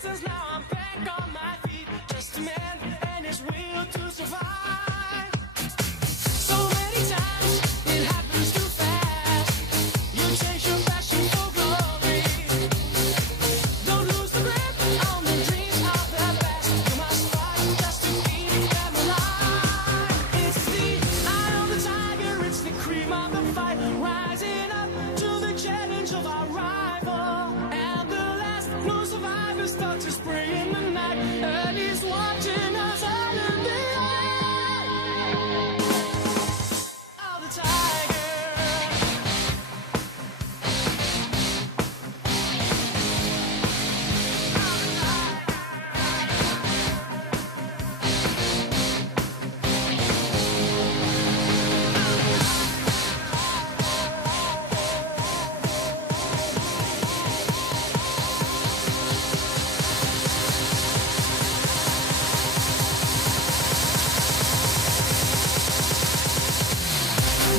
distance, now I'm back on my feet. Just a man and his will to survive. So many times it happens too fast. You chase your passion for glory. Don't lose the grip on the dreams of the past. You must fight just to keep them alive. It's the eye of the tiger, it's the cream of the fight. Rising up to the challenge of our rival. And the last no survivors start to spray in the night. And he's watching us all in the eye of the tiger.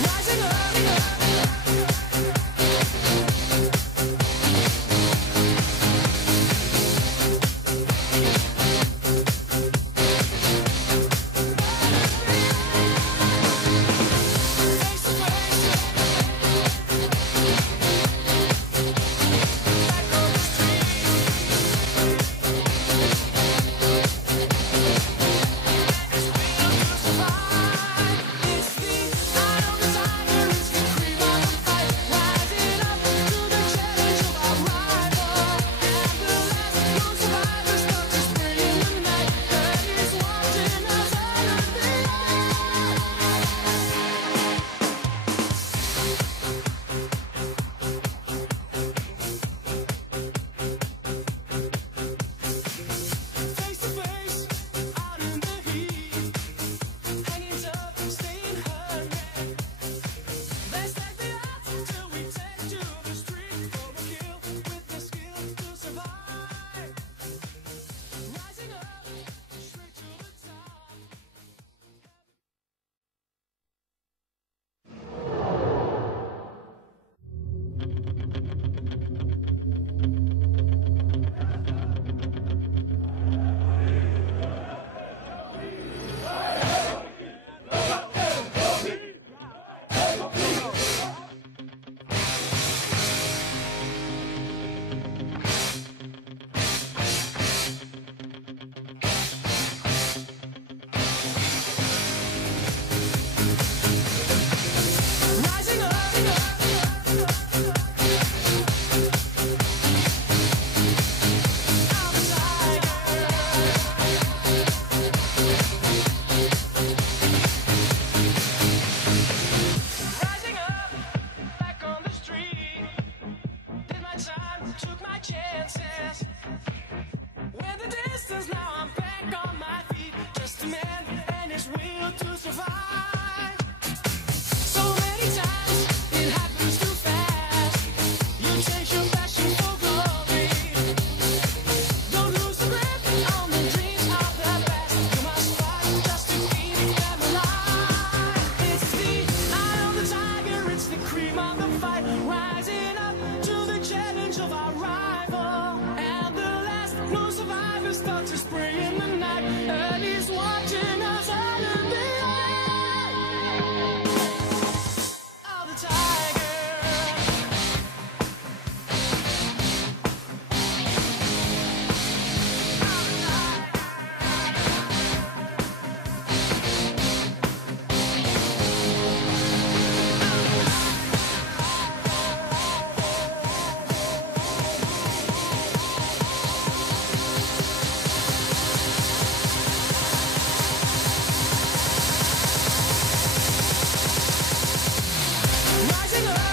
Rising up. Face to face, back on the street. His will to survive. It's the eye of the tiger, it's the cream of the fight. Rising up to the challenge of our rival. And the last no survivors start to spray in the night. And he's watching us all in the face to face, out in the heat, hanging tough, staying hungry. Let's take the odds until we take to the street for a kill with the skill to survive. Rising up, straight to the top. Rising up. Of the tiger. Rising up, back on the street. Did my time, took my chances. Went the distance, now I'm back on my feet. Just a man and his will to survive. So many times it happens too fast. You chase your passion for glory. Don't lose the grip on the dreams of the past. You must fight just to keep them alive. It's the eye of the tiger, it's the cream of the fight. Rising up to the challenge of our rival. And the last no survivors start to spray in the night. And he's watching us all in the eye of the tiger. Rising up.